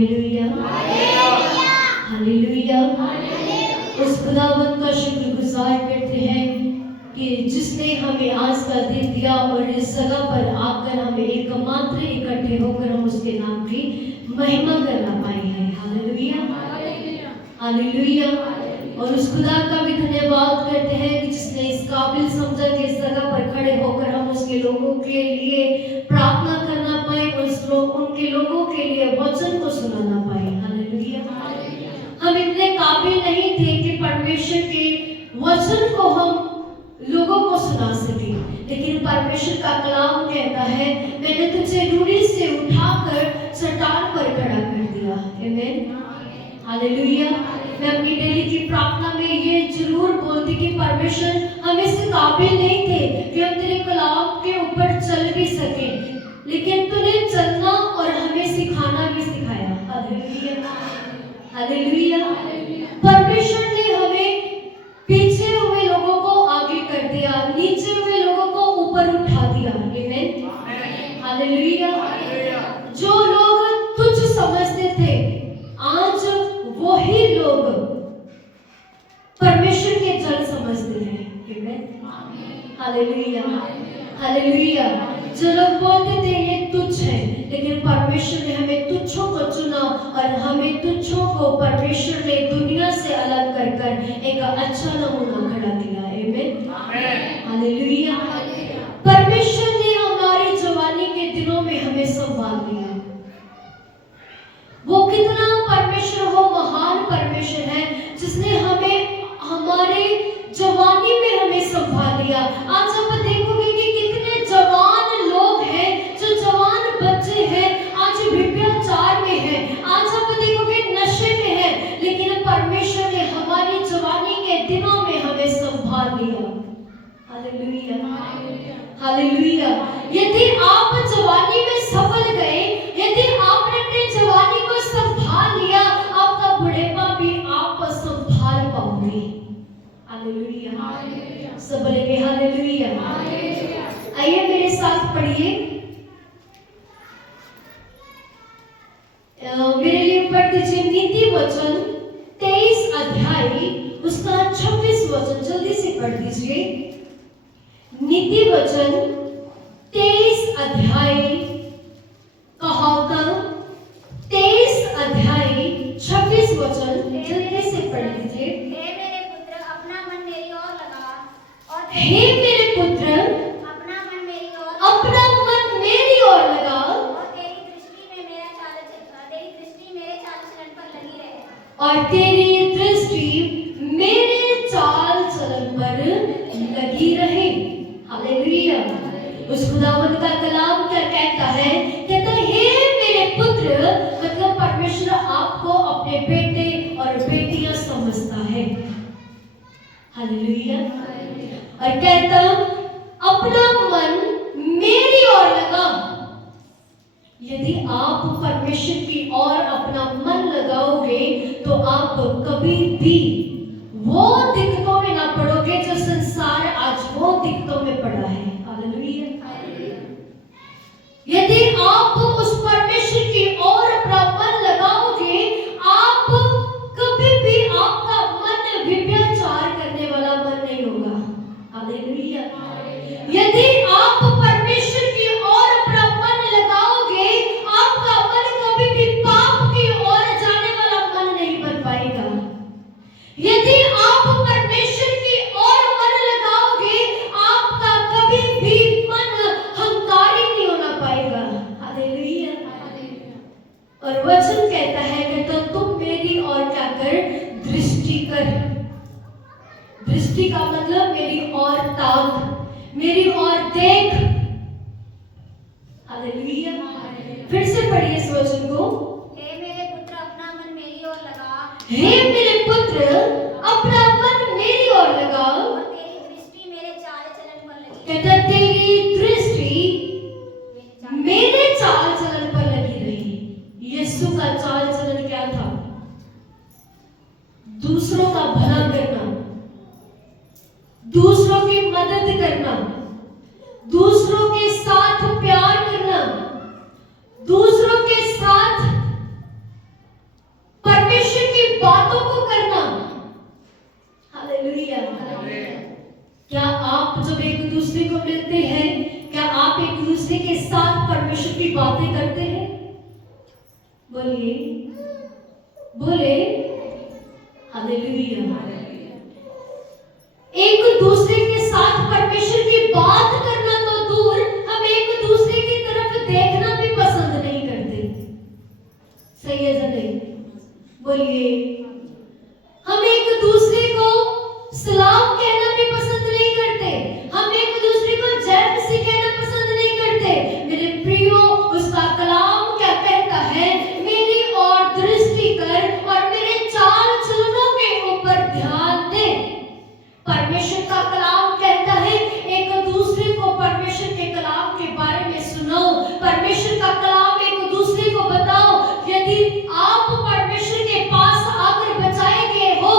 Hallelujah. उस खुदावंद का शुक्रगुजार करते हैं कि जिसने हमें आज का दिन दिया और इस जगह पर आकर हमें एकमात्र इकट्ठे होकर हम उसके नाम की महिमा करना पाए हैं। Hallelujah, hallelujah. और उस खुदा का भी धन्यवाद करते हैं कि जिसने इस काबिल समझा कि इस जगह पर खड़े होकर हम उसके लोगों के लिए प्रार्थना करना पाए, उनके लोगों के लिए वचन को सुनाना पाए। हालेलुया। हम इतने काबिल नहीं थे कि परमेश्वर के वचन को हम लोगों को सुना सके, लेकिन परमेश्वर का कलाम कहता है मैंने तुझे रूढ़ी से उठाकर चट्टान पर खड़ा कर दिया। आमीन, हालेलुया। मैं अपनी डेली की प्रार्थना में ये जरूर बोलती कि परमेश्वर हम इस काबिल नहीं थे कि हम तेरे कलाम के ऊपर चल भी सके, लेकिन तूने चलना और हमें सिखाना भी सिखाया। Hallelujah, hallelujah. परमेश्वर ने हमें पीछे हुए लोगों को आगे कर दिया, नीचे हुए लोगों को ऊपर उठा दिया। आमीन, हालेलुया। जो लोग तुझ समझते थे आज वही लोग परमेश्वर के जन समझते हैं। आमीन, हालेलुया, हालेलुया। जो लोग बोलते थे ये तुच्छ है, लेकिन परमेश्वर ने हमें तुच्छों को चुना और हमें तुच्छों को परमेश्वर ने दुनिया से अलग कर कर एक अच्छा नमूना खड़ा किया। आमीन, हालेलुया। परमेश्वर ने हमारी जवानी के दिनों में हमें संभाल लिया। वो कितना परमेश्वर, वो महान परमेश्वर है जिसने हमें हमारे जवानी में हमें संभाल लिया। आज आप देखोगे कि कितने जवान लोग हैं, जो जवान बच्चे हैं आज व्यभिचार में हैं, आज आप देखोगे नशे में हैं, लेकिन परमेश्वर ने हमारी जवानी के दिनों में हमें संभाल लिया। Hallelujah, hallelujah. यदि आप जवानी में सफल गए, यदि आपने अपनी जवानी को संभाल लिया, आपका बुढ़ेपा भी आप संभाल पाओगे। हालेलुया, सब बोलेंगे हालेलुया। आइए मेरे साथ पढ़िए, मेरे लिए पढ़ दीजिए नीति वचन 23 अध्याय उसका 26 वचन, जल्दी से पढ़ दीजिए। नीति वचन 23 अध्याय कहावत 23 अध्याय 26 वचन, जल्दी से पढ़ दीजिए। हे मेरे पुत्र अपना मन मेरी ओर लगा और हे मेरे पुत्र अपना मन मेरी ओर लगा और तेरी दृष्टि मेरे चाल चलन पर लगी रहे। और तेरी दृष्टि मेरे चाल चलन पर लगी रहे। हालेलुया। उस खुदावंद का कलाम क्या कहता है? कहता है हे मेरे पुत्र, मतलब परमेश्वर आपको अपने बेटे और बेटियां समझता है। हालेलुया। और कहता अपना मन मेरी ओर लगा। यदि आप परमेश्वर की ओर अपना मन लगाओगे तो आप कभी भी वो दिक्कतों में ना पड़ोगे जो संसार आज वो दिक्कतों में पड़ा है। हालेलुया। यदि आप उस परमेश्वर की ओर अपना मन लगाओगे, आप कभी भी आपका मन व्यभिचार करने वाला मन नहीं होगा। हालेलुया। यदि आप परमेश्वर की ओर अपना मन लगाओगे, आपका मन कभी भी पाप की ओर जाने वाला मन नहीं बन पाएगा। यदि आप परमेश्वर की ओर मन लगाओगे, आपका कभी भी मन हंकारी नहीं होना पाएगा। हालेलुया। और वचन कहता है कि तो तुम मेरी ओर क्या कर? दृष्टि कर। दृष्टि का मतलब मेरी ओर ताक, मेरी ओर देख। हालेलुया। फिर से पढ़िए इस वचन को। हे मेरे पुत्र अपना मन मेरी ओर लगा हे मेरे पुत्र अपना मन मेरी ओर लगा और तेरी दृष्टि मेरे चाल चलन पर लगी। कहता तेरी दृष्टि मेरे चाल चलन पर लगी रही। यीशु का चाल चलन क्या था? दूसरों का भला करना, दूसरों की मदद करना, दूसरों के साथ साथ, दूसरों के साथ प्यार करना, दूसरों के साथ आप जब एक दूसरे को मिलते हैं, क्या आप एक दूसरे के साथ परमेश्वर की बातें करते हैं? बोलिए, बोले हालेलुया। एक दूसरे के साथ परमेश्वर की बात करना तो दूर, हम एक दूसरे की तरफ देखना भी पसंद नहीं करते। सही है या नहीं? बोलिए, हम एक दूसरे को सलाम कहना भी पसंद नहीं करते, हम एक दूसरे को जय मसीह कहना पसंद नहीं करते। मेरे प्रियो, उसका कलाम क्या कहता है? मेरी ओर दृष्टि कर और मेरे चाल चलनों के ऊपर ध्यान दे। परमेश्वर का कलाम कहता है एक दूसरे को परमेश्वर के कलाम के बारे में सुनाओ, परमेश्वर का कलाम एक दूसरे को बताओ। यदि आप परमेश्वर के पास आकर बचाए गए हो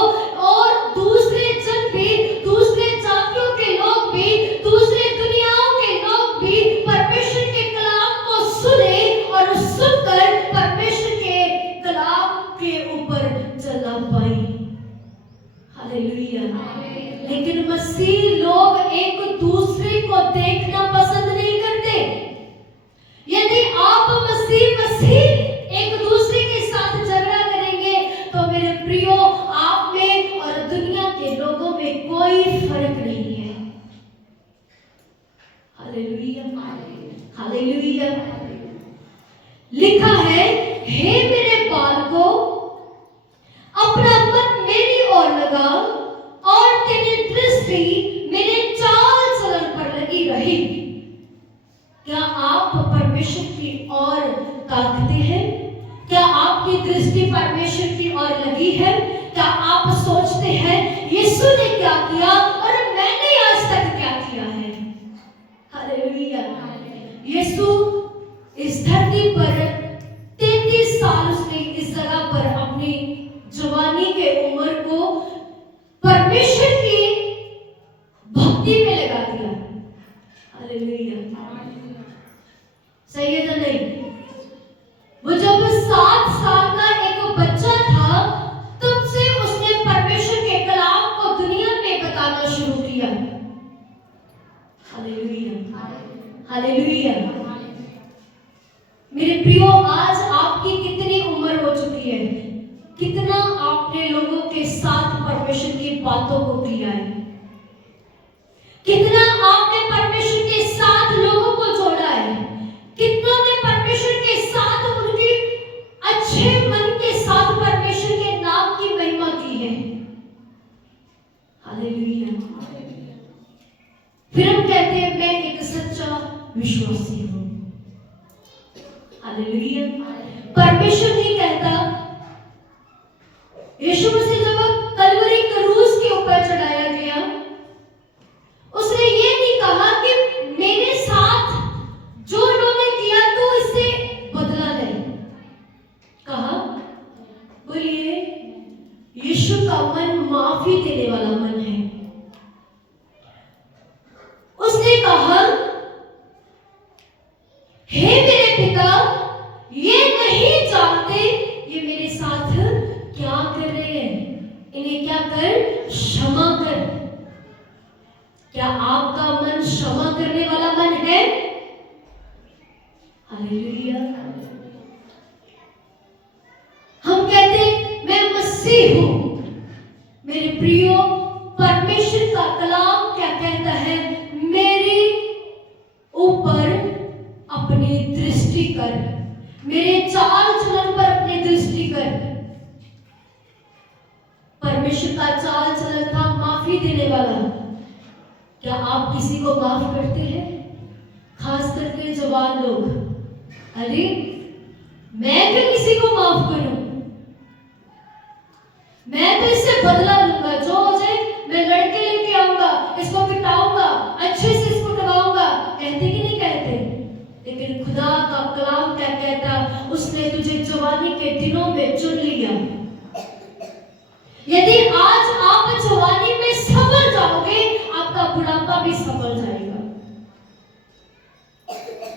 और दूसरे जन भी, दूसरे जातियों के लोग भी, दूसरे दुनियाओं के लोग भी परमेश्वर के कलाम को सुने और सुनकर परमेश्वर के कलाम के ऊपर चलना पाए। हालेलुया। लेकिन मसीह लोग एक दूसरे को देखना पसंद नहीं करते। यदि आप मसीह एक दूसरे के साथ झगड़ा करेंगे तो मेरे प्रियो, आप में और दुनिया के लोगों में कोई फर्क नहीं है। Hallelujah, hallelujah. लिखा है, हे मेरे बालकों, अपना मन मेरी ओर लगा और तेरी दृष्टि मेरे चाल चलन पर लगी रही। क्या आप परमेश्वर की ओर ताकते हैं? क्या आपकी दृष्टि परमेश्वर की ओर लगी है? क्या आप सोचते हैं यीशु ने क्या किया और मैंने आज तक क्या किया है? हालेलुया। यीशु इस धरती पर 33 साल उसने इस जगह पर अपनी जवानी के उम्र को परमेश्वर की भक्ति में लगा दिया। हालेलुया। सही है ना? नहीं? वो जब 7 साल का एक बच्चा था, तब से उसने परमेश्वर के कलाम को दुनिया में बताना शुरू किया। Hallelujah, hallelujah. मेरे प्रियो, आज आपकी कितनी उम्र हो चुकी है? कितना आपने लोगों के साथ परमेश्वर की बातों को किया है? कितना आपने परमेश्वर के साथ लोगों को जोड़ा है? कितनों ने परमेश्वर के साथ उनकी अच्छे मन के साथ परमेश्वर के नाम की महिमा की है? हालेलुया। फिर हम कहते हैं मैं एक सच्चा विश्वासी हूं। हालेलुया। परमेश्वर नहीं कहता, यीशु मसीह जब कलवरी क्रूस के ऊपर चढ़ाया गया, उसने ये नहीं कहा कि मेरे साथ जो उन्होंने किया तो इससे बदला ले। कहा, बोलिए, यीशु का मन माफी देने वाला मन है। उसने कहा, हे मेरे पिता, ये नहीं जानते ये मेरे साथ क्या कर रहे हैं, इन्हें क्या कर, क्षमा कर। क्या आपका मन क्षमा करने वाला मन है? हालेलुया। हम कहते हैं मैं मसीह हूं। मेरे प्रियो, परमेश्वर का कलाम क्या कहता है? मेरे ऊपर अपनी दृष्टि कर, मेरे चाल चलन पर अपनी दृष्टि कर। परमेश्वर का चाल चलन था माफी देने वाला। क्या आप किसी को माफ करते हैं? खास करके जवान लोग, अरे मैं क्यों किसी को माफ करूं, मैं तो इससे बदला लूंगा, जो हो जाए मैं लड़के लेके आऊंगा, इसको पिटाऊंगा, अच्छे से इसको दबाऊंगा। कहते कि नहीं कहते? लेकिन खुदा का कलाम क्या कहता? उसने तुझे जवानी के दिनों में चुन लिया। यदि आज आप जवानी में संभल जाओगे, आपका बुढ़ापा भी संभल जाएगा।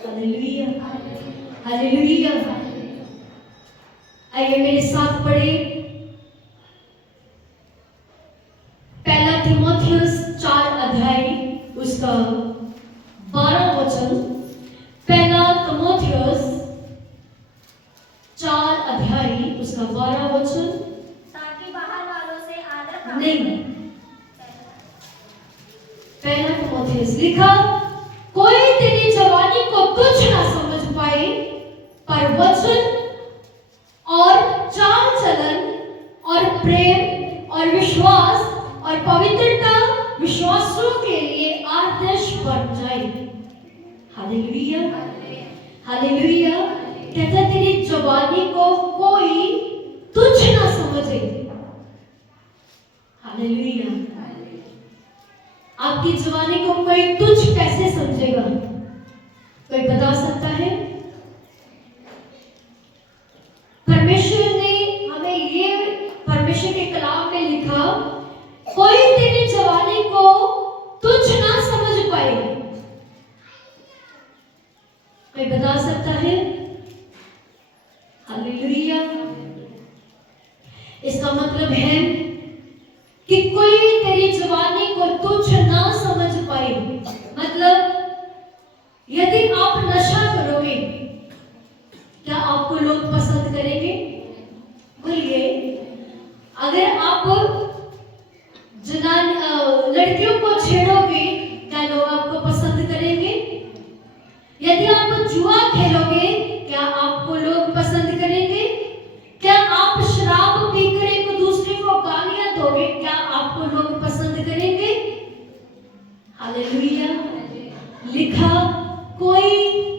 Hallelujah, hallelujah. आइए मेरे साथ पढ़े पहला तीमुथियुस 4 अध्याय उसका उसका 12 वचन। ताकि बाहर वालों से आदर प्राप्त नहीं, पहला तिमोथेयुस लिखा, कोई तेरी जवानी को तुच्छ ना समझ पाए, पर वचन और चाल चलन और प्रेम और विश्वास और पवित्रता विश्वासों के लिए आदर्श बन जाए। Hallelujah, hallelujah. कहता तेरी जवानी को कोई तुच्छ ना समझे। हालेलुया। आपकी जवानी को कोई तुच्छ कैसे समझेगा? कोई बता सकता है? परमेश्वर ने हमें ये परमेश्वर के कलाम में लिखा, कोई तेरी जवानी को तुच्छ ना समझ पाए। कोई बता सकता है? हालेलुया। इसका मतलब है कि कोई तेरी जवानी को तुच्छ ना समझ पाए। मतलब यदि आप नशा करोगे, क्या आपको लोग पसंद करेंगे? बोलिए। अगर आप लड़कियों को छेड़ोगे, क्या लोग आपको पसंद करेंगे? यदि आप जुआ खेलोगे, क्या आपको लोग पसंद करेंगे? क्या आप शराब पीकर एक दूसरे को गालियां दोगे, क्या आपको लोग पसंद करेंगे? हालेलुया। लिखा, कोई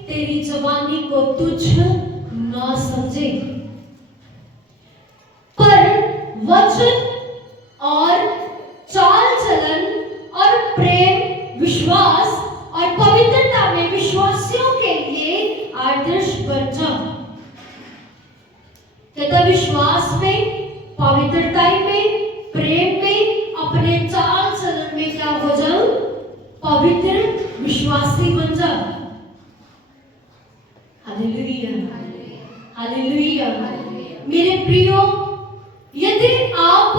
तेरी जवानी को तुच्छ ना समझे, पर वचन और चाल चलन और प्रेम विश्वास और पवित्रता में विश्वासियों के लिए आदर्श बन जा। कहता विश्वास में, पवित्रता में, प्रेम में, अपने चाल चलन में क्या हो जाओ? पवित्र विश्वासी बन जा। Hallelujah, hallelujah. मेरे प्रियो, यदि आप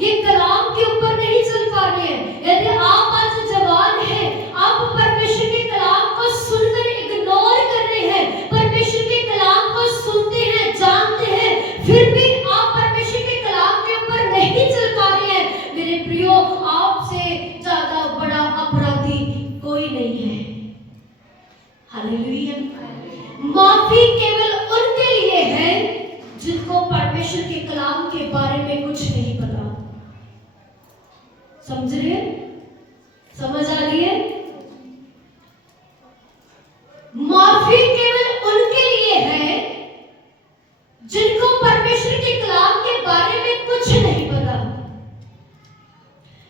ये कलाम के ऊपर नहीं चल पा रहे हैं, यदि आप आज जवान हैं, आप परमेश्वर के कलाम को सुनकर इग्नोर कर रहे हैं, परमेश्वर के कलाम को सुनते हैं, जानते हैं, फिर भी आप परमेश्वर के कलाम के ऊपर नहीं चल पा रहे हैं, मेरे प्रियो, आपसे ज्यादा बड़ा अपराधी कोई नहीं है। हालेलुया। माफी केवल उनके लिए है जिनको परमेश्वर के कलाम के बारे में कुछ नहीं पता। समझ रहे? समझ आ रही है? माफी केवल उनके लिए है जिनको परमेश्वर के कलाम के बारे में कुछ नहीं पता।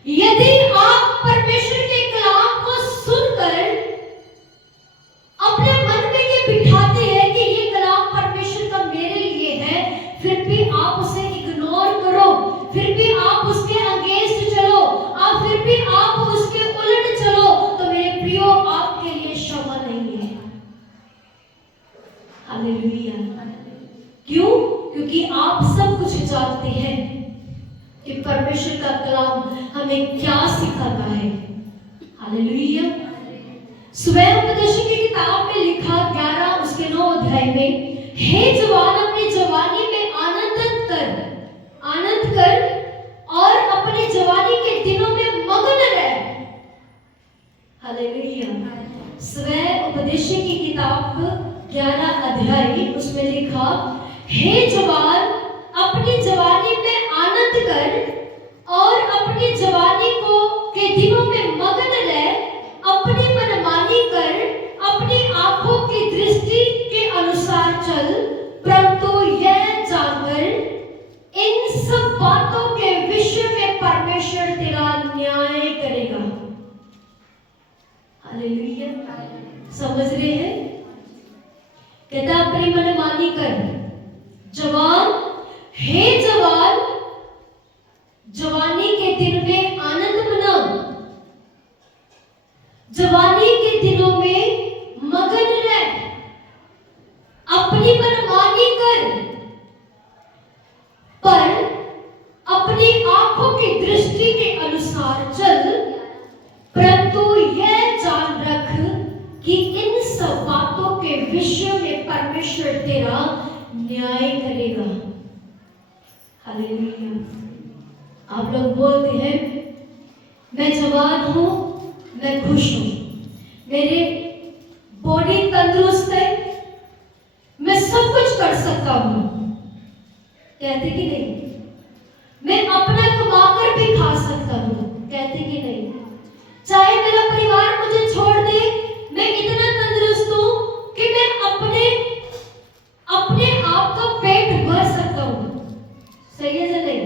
यदि आप परमेश्वर के कलाम को सुनकर अपने मन में ये बिठाते हैं कि ये कलाम परमेश्वर का मेरे लिए है, फिर भी आप उसे इग्नोर करो, फिर भी आप उसके अगेंस्ट चलो, आप फिर भी आप उसके उलट चलो, तो मेरे प्रियो, आपके लिए क्षमा नहीं है। हालेलुया। क्यों? क्योंकि आप सब कुछ जानते हैं कि परमेश्वर का कलाम हमें क्या सिखाता है। हालेलुया। स्वयं उपदेश की किताब में लिखा 11 उसके 9 अध्याय में, हे जवान, अपनी जवानी में आनंद कर और अपने जवानी के दिनों में मगन रह। हालेलुया। स्वयं उपदेश की किताब 11 अध्याय उसमें लिखा, हे जवान, अपनी जवानी में आनंद कर और अपनी जवानी को के दिनों में मगन रह, अपनी मनमानी कर, अपनी आंखों की दृष्टि के अनुसार चल, परंतु यह जानकर इन सब बातों के विषय में परमेश्वर तेरा न्याय करेगा। हालेलुया। समझ रहे हैं? कहता अपनी मनमानी कर। जवान, हे जवान, जवानी के दिन में आनंद मना, जवानी के दिनों में मगन रह, अपनी मनमानी कर, पर अपनी आंखों की दृष्टि के अनुसार चल, परंतु यह जान रख कि इन सब बातों के विषय में परमेश्वर तेरा न्याय करेगा। हालेलुया। आप लोग बोलते हैं मैं जवान हूँ, मैं खुश हूँ, मेरे बॉडी तंदुरुस्त है, मैं सब कुछ कर सकता हूँ, कहते कि नहीं? मैं अपना कमाकर भी खा सकता हूँ, कहते कि नहीं? चाहे मेरा परिवार मुझे छोड़ दे, मैं इतना तंदुरुस्त हूँ कि मैं अपने आप का पेट भर सकता हूँ। सही है या नहीं?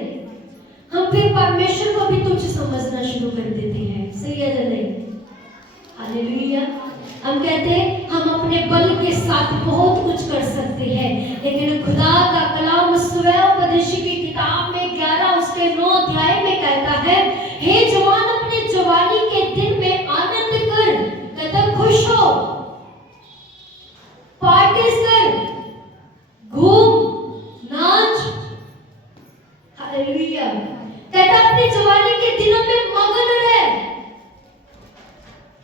हम फिर परमेश्वर को भी तुच्छ समझना शुरू कर देते हैं। सही है या नहीं? हालेलुया। हम कहते हैं हम अपने बल के साथ बहुत कुछ कर सकते हैं, लेकिन खुदा का कलाम सुव्योपदेशी की किताब में 11 उसके 9 अध्याय में कहता है, हे जवान अपने जवानी के दिन में आनंद कर, कहता खुश हो, पार्टीज कर, घूम, नाच। हालेलुया। कहता अपनी जवानी के दिनों में मगन रहे,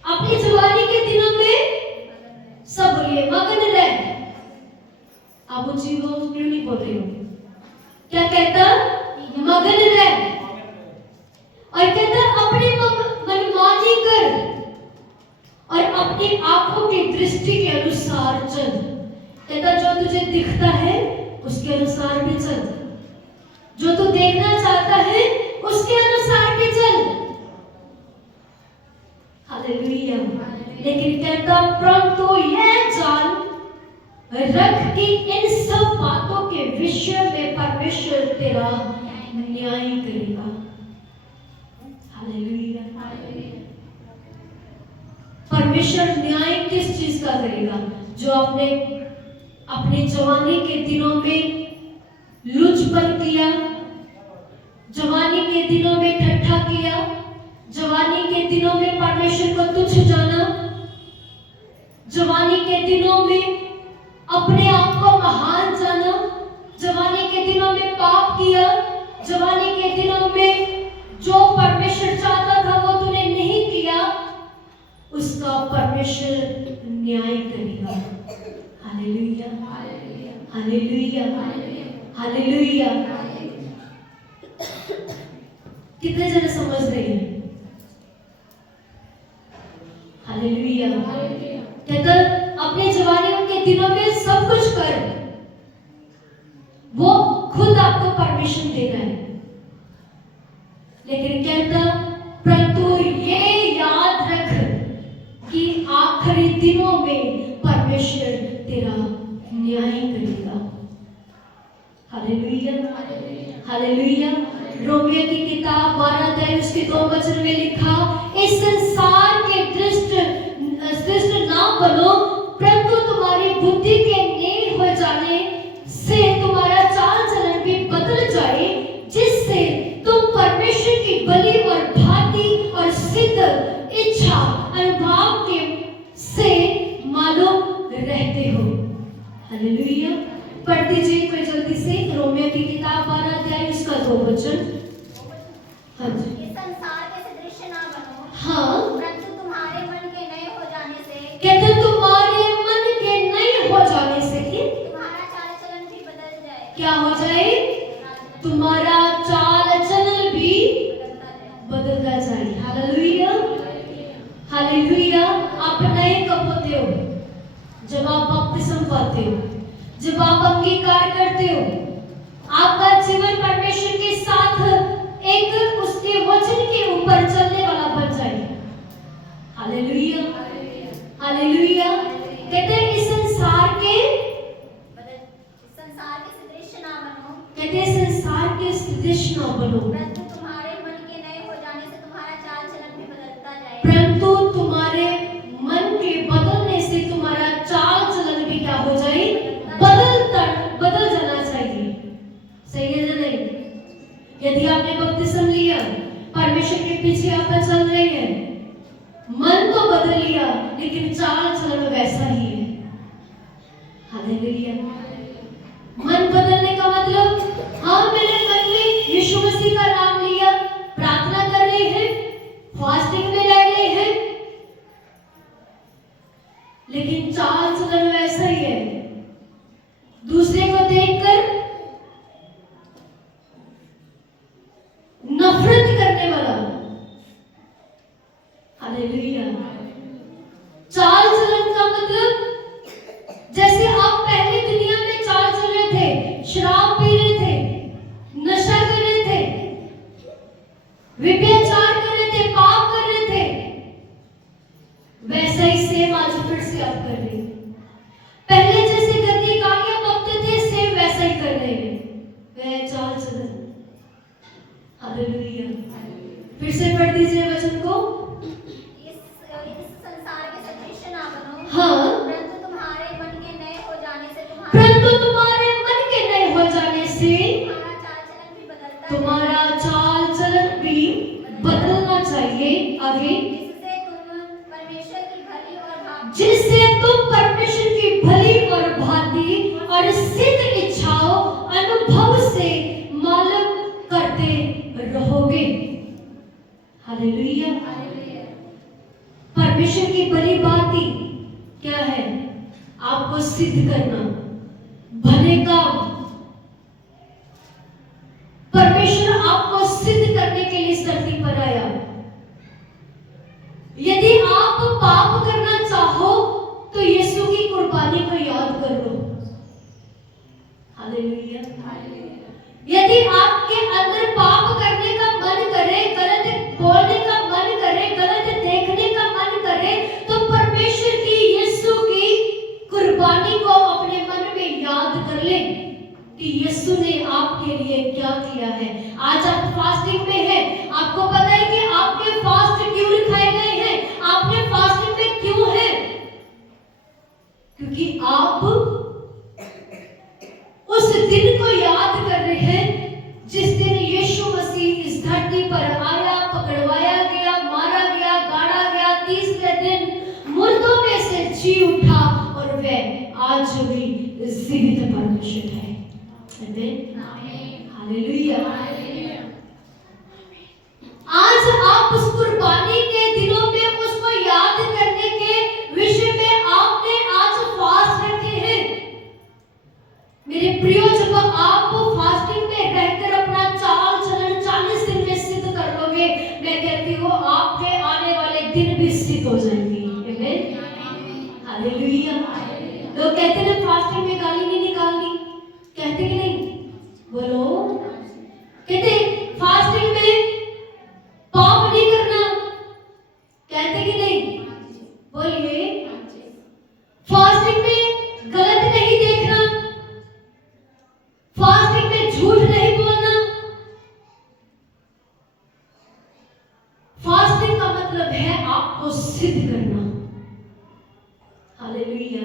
अपनी जवानी के दिनों में सब बोलिए मगन रहे। आप उन चीजों को क्यों नहीं बोल रहे हो? क्या कहता? मगन रहे। और कहता अपनी मनमानी कर और अपनी आंखों की दृष्टि के अनुसार चल। कहता जो तुझे दिखता है उसके अनुसार भी चल, जो तू देखना चाहता है उसके अनुसार भी चल। हालेलुया। लेकिन कहता परंतु यह जान रख कि इन सब बातों के विषय में परमेश्वर तेरा न्याय करेगा। हालेलुया। परमेश्वर न्याय किस चीज का करेगा? जो आपने अपने जवानी के दिनों में लुचपन किया, जवानी के दिनों में ठट्ठा किया, जवानी के दिनों में परमेश्वर को तुच्छ जाना, जवानी के दिनों में अपने आप को महान जाना, जवानी के दिनों में पाप किया, जवानी के दिनों में जो परमेश्वर चाहता था वो तूने नहीं किया, उसका परमेश्वर न्याय करेगा। हालेलुया। हालेलुया। हालेलुया। कितने जने समझ रहे हैं? हालेलुया। कहता अपने जवानी के दिनों में सब कुछ कर, वो खुद आपको परमिशन दे रहा है, लेकिन कहता परंतु ये याद रख कि आखिरी दिनों में परमेश्वर तेरा न्याय करेगा। हालेलुया। हालेलुया। रोमियो की किताब 12 अध्याय उसके 2 वचन में लिखा, इस संसार के दृष्ट ना बनो, परंतु तुम्हारी बुद्धि के नए हो जाने से तुम्हारा चाल चलन भी बदल जाए, जिससे तुम परमेश्वर की भली और भांति और सिद्ध इच्छा अनुभाव के से मालूम रहते हो। हालेलुया। पढ़ दीजिए कोई जल्दी से रोमियो की किताब 12 अध्याय उसका 2 वचन। हाँ जी। इस संसार के सदृश ना बनो, हाँ, परंतु तुम्हारे मन के नए हो जाने से, कहते तुम्हारे मन के नए हो जाने से तुम्हारा चाल चलन भी बदल जाए। क्या हो जाए? तुम्हारा चाल चलन भी बदलता जाए। हालेलुया। हालेलुया। आप नए कब होते हो? जब आप बपतिस्मा पाते हो, जब आप अंगीकार करते हो, आपका जीवन परमेश्वर के साथ एक उसके वचन के ऊपर चलने वाला बन जाए। हालेलुया। हालेलुया। कहते हैं इस संसार के सदृश ना बनो, कहते हैं संसार के सदृश ना बनो, परंतु तुम्हारे मन के नए हो जाने से तुम्हारा चाल चलन भी बदलता जाए। परंतु तुम्हारे मन के बदलने से तुम्हारा चाल चलन भी क्या हो जाए? बदल जाना चाहिए। सही है या नहीं? यदि आपने बपतिस्मा लिया, परमेश्वर के पीछे आप चल रहे हैं, मन तो बदल लिया लेकिन चाल चलन वैसा ही है। हालेलुया। मन बदलने का मतलब, हाँ मैंने मन में यीशु मसीह का नाम लिया, प्रार्थना कर रहे हैं, फास्टिंग में रह रहे हैं, लेकिन चाल चलन वैसा ही है। दूसरे को देखकर चाहिए। आगे, जिससे तुम परमेश्वर की भली और भांति और सिद्ध इच्छाओं अनुभव से मालूम करते रहोगे। हालेलुया। परमेश्वर की भली भांति क्या है? आपको सिद्ध करना, भले काम। परमेश्वर आपको सिद्ध करने के लिए इस धरती पर आया। यदि आप पाप करना चाहो तो यीशु की कुर्बानी को याद कर लो। हालेलुया। यदि आपके अंदर पाप करने का मन करे, गलत बोलने का मन करे, गलत देखने का मन करे, तो परमेश्वर की यीशु की कुर्बानी को अपने मन में याद कर ले कि यीशु ने आपके लिए क्या किया है। आज आप फास्टिंग में हैं, आपको पता है कि आपके फास्ट क्यों लिखाए गए हैं, आपने फास्टिंग में क्यों है? क्योंकि आप उस दिन को याद कर रहे हैं जिस दिन यीशु मसीह इस धरती पर आया, पकड़वाया गया, मारा गया, गाड़ा गया, तीसरे दिन मुर्दों में से जी उठा और वह आज भी जीवित परमेश्वर है। हालेलुया। आज आप उस कुर्बानी के दिनों में उसको याद करने के विषय में आपने आज फास्ट रखे हैं। मेरे प्रियो, जब आप फास्टिंग में रहकर अपना चाल चलन 40 दिन में सिद्ध कर लोगे, मैं कहती हूँ आपके आने वाले दिन भी सिद्ध हो जाएंगे। हालेलुया। लोग कहते हैं फास्टिंग में गाली नहीं निकालनी, कहते कि नहीं? बोलो। कहते फास्टिंग में पाप नहीं करना, कहते कि नहीं? बोलिए। फास्टिंग में गलत नहीं देखना, फास्टिंग में झूठ नहीं बोलना। फास्टिंग का मतलब है आपको सिद्ध करना। हालेलुया।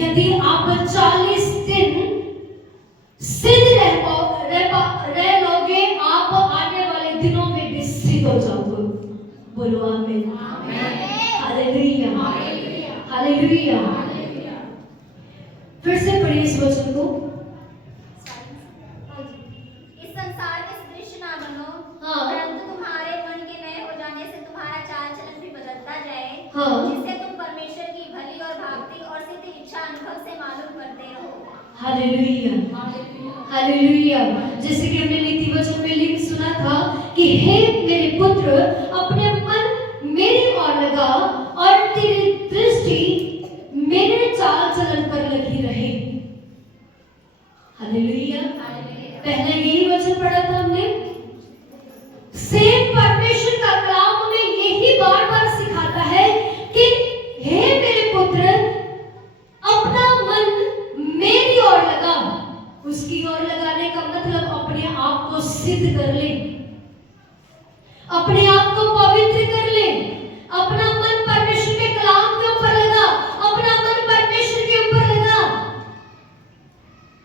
यदि आप 40 दिन सिद्ध रह लोगे, आप आने वाले दिनों में भी सिद्ध हो जाओगे। बोलो आमीन। हालेलुया। हालेलुया। फिर से पढ़िए इस वचन को। इस संसार के सदृश ना बनो, हाँ। परंतु तुम्हारे मन के नए हो जाने से तुम्हारा चाल चलन भी बदलता जाए, हाँ। जिससे तुम परमेश्वर की भली और भांति और सिद्ध इच्छा अनुभव से मालूम करते रहो। हालेलुया। हालेलुया। जैसे कि हमने नीति वचन में लिख सुना था कि हे मेरे पुत्र, अपने मन मेरी ओर लगा और तेरी दृष्टि मेरे चाल चलन पर लगी रहे। हालेलुया। पहले यही वचन पढ़ा था हमने। सेम परमेश्वर का कलाम हमें यही बार बार सिखाता है कि हे मेरे पुत्र, अपना मन मेरी ओर लगा। उसकी ओर लगाने का मतलब अपने आप को सिद्ध कर ले, अपने आप को पवित्र कर ले, अपना मन परमेश्वर के कलाम के ऊपर लगा, अपना मन परमेश्वर के ऊपर लगा।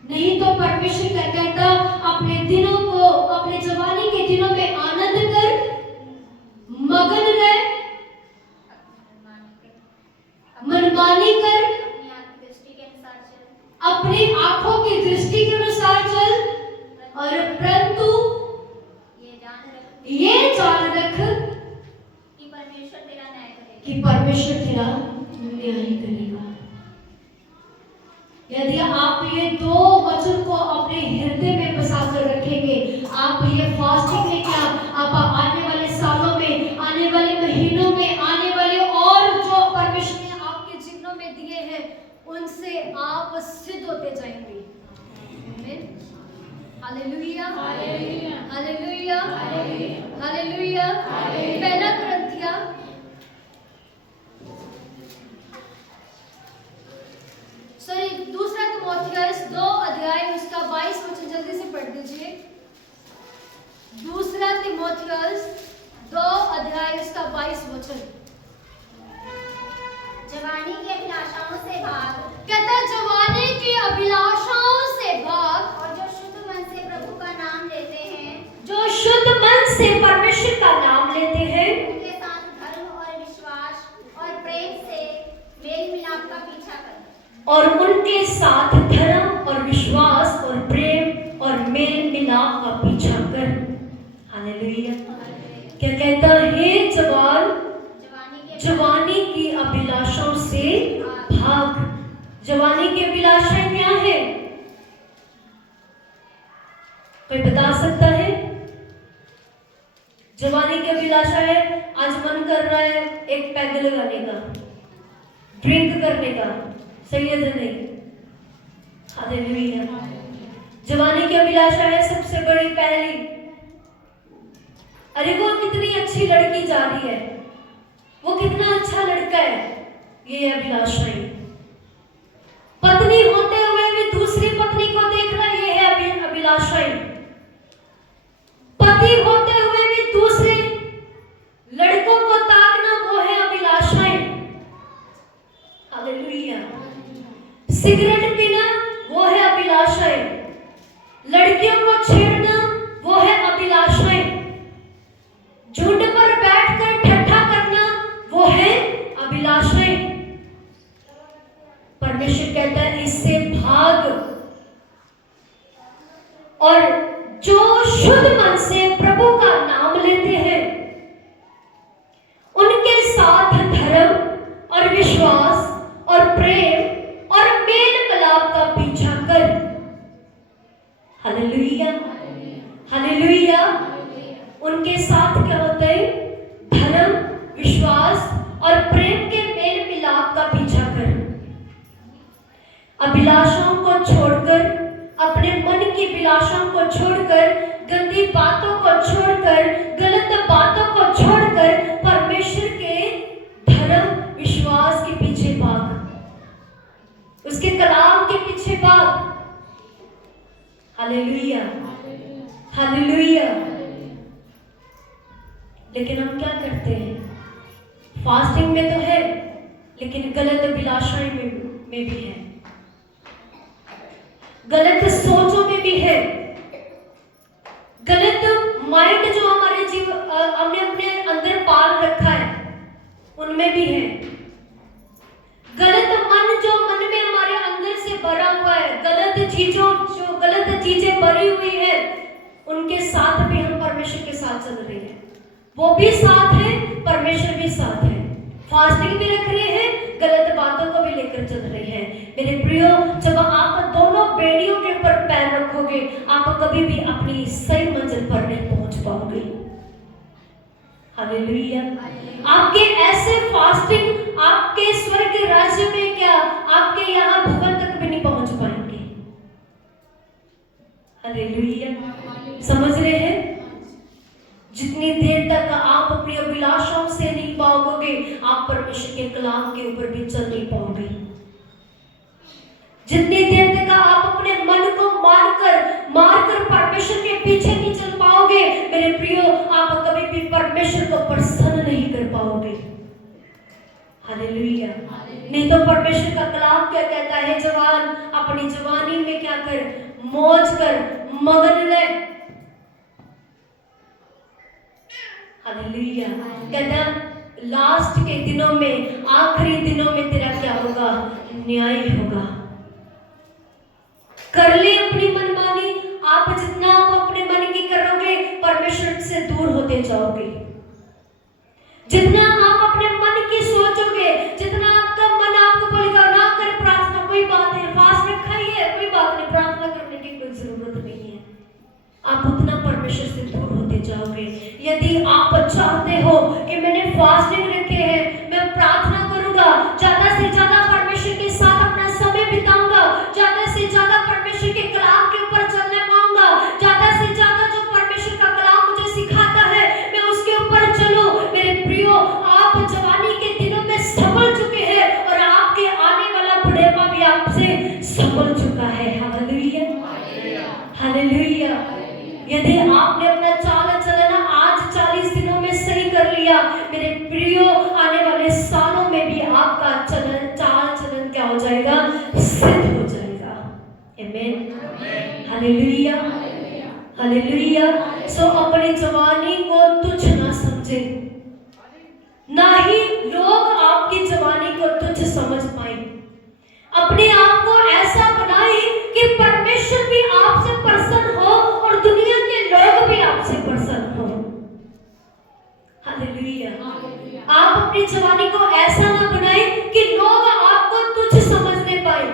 नहीं तो परमेश्वर क्या कहता, अपने दिनों को, अपने जवानी के दिनों में आनंद कर, मगन रह, मनमानी कर, अपनी आंखों की दृष्टि के अनुसार चल, और परंतु ये जान रख कि परमेश्वर तेरा न्याय करेगा, कि परमेश्वर तेरा न्याय करेगा। यदि आप ये दो वचन को अपने हृदय में बसा कर रखेंगे, आप ये फास्टिंग में क्या, आप आने वाले सालों में, आने वाले महीनों में, आने वाले और जो परमेश्वर ने आपके जीवनों में दिए हैं, उनसे आप सिद्ध होते जाएंगे। हालेलुया। हालेलुया। हालेलुया। पहला कुरिन्थिया दूसरा तिमोथियस 2 अध्याय उसका 22 वचन जल्दी से पढ़ दीजिए। दूसरा तिमोथियस 2 अध्याय उसका 22 वचन। जवानी की अभिलाषाओं से भाग, कहता है जवानी की अभिलाषाओं से भाग, और जो शुद्ध मन से प्रभु का नाम लेते हैं, जो शुद्ध मन से परमेश्वर का नाम लेते हैं, उनके साथ धर्म और विश्वास और प्रेम से मेल मिलाप का पीछा कर। और उनके साथ धर्म और विश्वास और प्रेम और मेल मिलाप का पीछा कर। हालेलुया। क्या कहता है? जवानी की अभिलाषाओं से भाग। जवानी की अभिलाषाएं क्या है? कोई बता सकता है? जवानी की अभिलाषा है, आज मन कर रहा है एक पैग लगाने का, ड्रिंक करने का। सही है नहीं? हालेलुया। जवानी की अभिलाषा है सबसे बड़ी पहली, अरे वो कितनी अच्छी लड़की जा रही है, वो कितना अच्छा लड़का है, ये अभिलाषाएं। पत्नी होते हुए भी दूसरी पत्नी को देखना, ये है अभिलाषाएं। पति होते हुए भी दूसरे लड़कों को ताकना, वो है अभिलाषाएं। हालेलुया। सिगरेट पीना, वो है अभिलाषाएं। लड़कियों को छेड़ना, वो है अभिलाषाएं। झुंड पर बैठकर ठट्ठा करना, वो है अभिलाषाएं। परमेश्वर कहता है इससे भाग, और जो शुद्ध मन से प्रभु का नाम लेते हैं उनके साथ धर्म और विश्वास और प्रेम और मेल मिलाप का पीछा कर। हालेलुया। हालेलुया। उनके साथ क्या होता है? धर्म, विश्वास और प्रेम के मेल मिलाप का पीछा कर। अभिलाषाओं को छोड़कर, अपने मन की अभिलाषाओं को छोड़कर, गंदी बातों को छोड़कर, गलत बातों को छोड़कर परमेश्वर के धर्म, विश्वास के पीछे भाग, उसके कलाम के पीछे भाग। हालेलुया। हालेलुया। लेकिन हम क्या करते हैं? फास्टिंग में तो है, लेकिन गलत अभिलाषाएं में भी है, गलत सोचों में भी है, गलत माइंड जो हमारे हमने अपने अंदर पाल रखा है उनमें भी है, गलत मन जो मन में हमारे अंदर से भरा हुआ है, गलत चीजें भरी हुई है, उनके साथ भी हम परमेश्वर के साथ चल रहे हैं। वो भी साथ है, परमेश्वर भी साथ है। फास्टिंग भी रख रहे हैं, गलत बातों को भी लेकर चल रहे हैं। मेरे प्रियो, जब आप दोनों बेड़ियों के ऊपर पैर रखोगे, आप कभी भी अपनी सही मंजिल पर नहीं पहुंच पाओगे। हालेलुया। आपके ऐसे फास्टिंग आपके स्वर्ग के राज्य में क्या, आपके यहाँ भवन तक भी नहीं पहुंच पाएंगे। हालेलुया। समझ रहे हैं? जितनी देर तक आप अपनी अभिलाषाओं से नहीं पाओगे, आप परमेश्वर के कलाम के ऊपर भी चल नहीं पाओगे। जितनी देर तक आप अपने मन को मारकर परमेश्वर के पीछे नहीं चल पाओगे, मेरे प्रियो, आप कभी भी परमेश्वर को प्रसन्न नहीं कर पाओगे। हालेलुया। नहीं तो परमेश्वर का कलाम क्या कहता है? जवान अपनी जवानी में क्या कर? मौज कर, मगन रह। हालेलुया। कहता लास्ट के दिनों में, आखिरी दिनों में तेरा क्या होगा? न्याय होगा। कर ले अपनी मनमानी। आप जितना आप अपने मन की करोगे, परमेश्वर से दूर होते जाओगे। जितना आप अपने मन की सोचोगे, जितना आपका मन आपको बोलेगा ना कर प्रार्थना, कोई बात नहीं, फास्ट रखा ही है, कोई बात नहीं, प्रार्थना करने की कोई जरूरत नहीं है, आप उतना परमेश्वर से दूर होते जाओगे। यदि आप चाहते हो कि मैंने फास्टिंग रखे हैं, मैं प्रार्थना करूंगा, ज्यादा से ज्यादा परमेश्वर के साथ अपना समय बिताऊंगा, ज्यादा से ज्यादा परमेश्वर के कलाम के ऊपर चलने पाऊंगा, ज्यादा से ज्यादा जो परमेश्वर का कलाम मुझे सिखाता है मैं उसके ऊपर चलूं। मेरे प्रियो, आप जवानी के दिनों में संभल चुके हैं और आपके आने वाला बुढ़ापा भी आपसे संभल चुका है। हालेलुया। हालेलुया। यदि आपने अपना चाल चलन आज 40 दिनों में सही कर लिया, मेरे प्रियो, आने वाले सालों में भी आपका चाल चलन क्या हो जाएगा? सिद्ध हो जाएगा। आमीन। हालेलुया। हालेलुया। सो अपनी जवानी को तुच्छ ना समझे। ना ही लोग आपकी जवानी को तुच्छ समझ पाए। अपने आप को ऐसा बनाए कि परमेश्वर भी आपसे प्रसन्न हो और दुनिया के लोग भी आपसे प्रसन्न हो। हालेलुया। आप अपनी जवानी को ऐसा ना बनाए कि लोग आपको तुच्छ समझने पाए।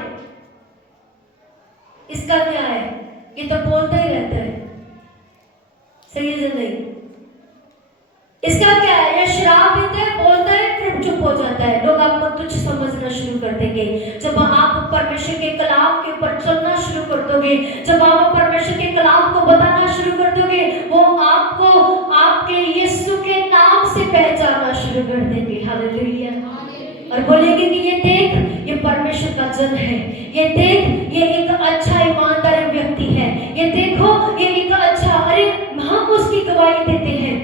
इसका क्या है? ये तो बोलता ही रहता है, सही है या नहीं? इसका क्या है? ये शराब पीता है, बोलता है, फिर चुप हो जाता है। लोग आपको तुच्छ समझना शुरू कर देंगे। जब आप परमेश्वर के कलाम के ऊपर चलना शुरू कर दोगे, जब आप परमेश्वर के कलाम को बताना शुरू कर दोगे, वो आपको आपके यीशु के नाम से पहचानना शुरू कर देंगे। हालेलुया। और बोलेंगे कि ये देख, ये परमेश्वर का जन है, ये देख, ये एक अच्छा ईमानदार व्यक्ति है, ये देखो, ये एक अच्छा, अरे हम उसकी गवाही देते हैं।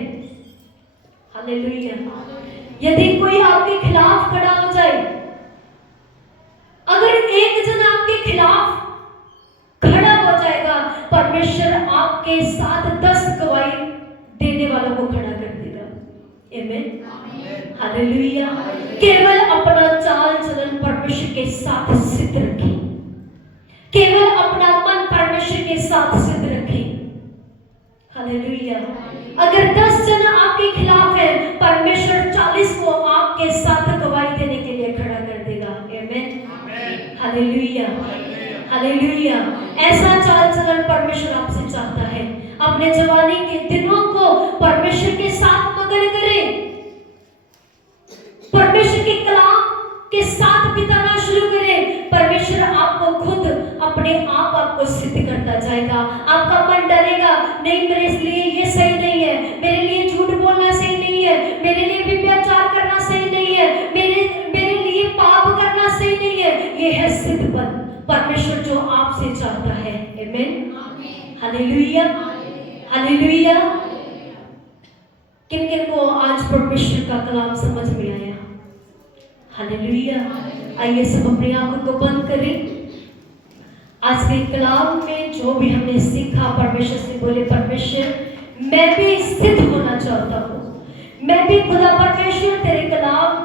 हालेलुया। यदि कोई आपके खिलाफ खड़ा हो जाए, अगर एक जन आपके खिलाफ खड़ा हो जाएगा, परमेश्वर आपके साथ 10 गवाही देने वालों को खड़ा कर देगा। आमीन। हालेलुया। केवल अपना चाल चलन परमेश्वर के साथ सिद्ध रखें, केवल अपना मन परमेश्वर के साथ सिद्ध रखें। हालेलुया। अगर 10 जन आपके खिलाफ है, परमेश्वर 40 को आपके साथ गवाही देने के लिए खड़ा कर देगा। आमीन। हालेलुया। हालेलुया। ऐसा चाल चलन परमेश्वर आपसे चाहता है। अपने जवानी के दिनों को परमेश्वर के साथ मगन करें, परमेश्वर के कलाम के साथ बिताना शुरू करें। परमेश्वर आपको खुद अपने आप आपको सिद्ध करता जाएगा। आपका मन डरेगा, नहीं मेरे लिए ये सही नहीं है, मेरे लिए झूठ बोलना सही नहीं है, मेरे लिए व्यभिचार करना सही नहीं है, मेरे लिए पाप करना सही नहीं है। ये है सिद्धपन परमेश्वर जो आपसे चाहता है। आमीन। हालेलुया। हालेलुया। किन किन को आज परमेश्वर का कलाम समझ में आया? हालेलुया। आइए सब अपनी आंखों को बंद करें। आज के कलाम में जो भी हमने सीखा, परमेश्वर से बोले, परमेश्वर मैं भी सिद्ध होना चाहता हूँ, मैं भी खुदा परमेश्वर तेरे कलाम